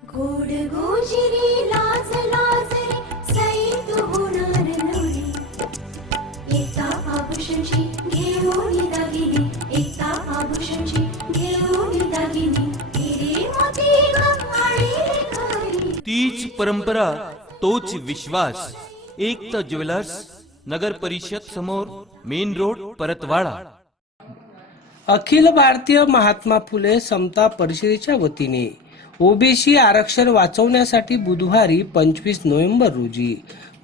गोड गोजिरी लाज लाजरी सैत होणार नवरी एका आभूषणची घेऊन दागिनी एका आभूषणची घेऊन दागिनी. हिरे मोती ग आणि घरी. तीच परंपरा तोच विश्वास. एकता ज्वेलर्स नगर परिषद समोर मेन रोड परतवाडा. अखिल भारतीय महात्मा फुले समता परिषदेच्या वतीने ओबीसी आरक्षण वाचवण्यासाठी बुधवारी पंचवीस नोव्हेंबर रोजी.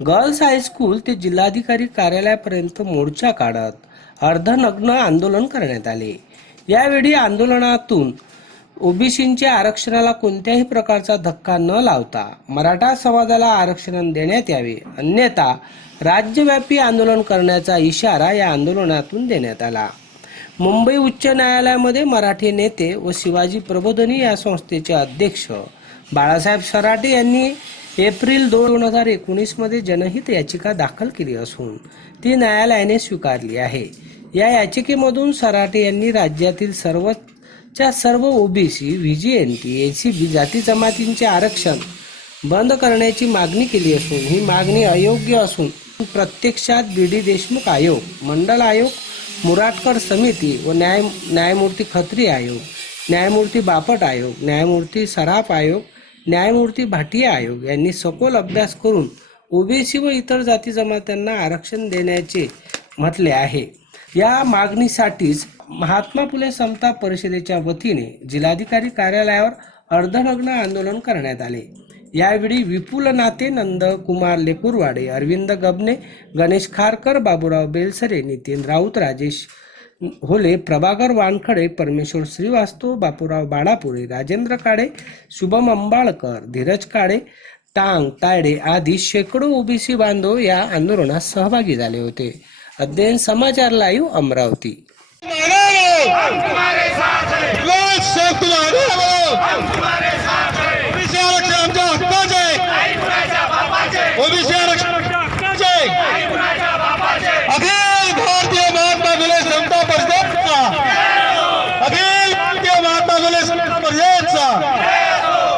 गर्ल्स हायस्कूल ते जिल्हाधिकारी कार्यालयापर्यंत मोर्चा काढत अर्धनग्न आंदोलन करण्यात आले. यावेळी आंदोलनातून ओबीसींच्या आरक्षणाला कोणत्याही प्रकारचा धक्का न लावता मराठा समाजाला आरक्षण देण्यात यावे अन्यथा राज्यव्यापी आंदोलन करण्याचा इशारा या आंदोलनातून देण्यात आला. मुंबई उच्च न्यायालयामध्ये मराठी नेते व शिवाजी प्रबोधनी या संस्थेचे अध्यक्ष बाळासाहेब सराटे यांनी एप्रिल दोन हजार एकोणीसमध्ये जनहित याचिका दाखल केली असून ती न्यायालयाने स्वीकारली आहे. या याचिकेमधून सराटे यांनी राज्यातील सर्वच्या सर्व ओबीसी सी बी जाती जमातींचे आरक्षण बंद करण्याची मागणी केली असून ही मागणी अयोग्य असून प्रत्यक्षात बी डी देशमुख आयोग मंडल आयोग मुराटकर समिती व न्याय न्यायमूर्ती खत्री आयोग न्यायमूर्ती बापट आयोग न्यायमूर्ती सराफ आयोग न्यायमूर्ती भाटिया आयोग यांनी सखोल अभ्यास करून ओबीसी व इतर जाती जमात्यांना आरक्षण देण्याचे म्हटले आहे. या मागणीसाठीच महात्मा फुले समता परिषदेच्या वतीने जिल्हाधिकारी कार्यालयावर अर्धनग्न आंदोलन करण्यात आले. यावेळी विपुल नाते नंद कुमार लेकुरवाडे अरविंद गबने गणेश खारकर बाबूराव बेलसरे नितीन राऊत राजेश होले प्रभाकर वानखडे परमेश्वर श्रीवास्तव बापूराव बाळापुरे राजेंद्र काळे शुभम अंबाळकर धीरज काळे टांग तायडे आदी शेकडो ओबीसी बांधव या आंदोलनात सहभागी झाले होते. अध्ययन समाचार लाईव्ह अमरावती.